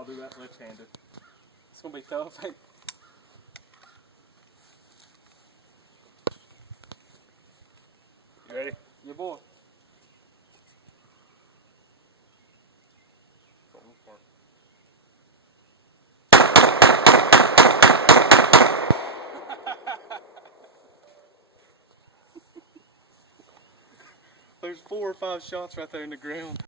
I'll do that left-handed. It's gonna be tough. You ready? Your boy. There's 4 or 5 shots right there in the ground.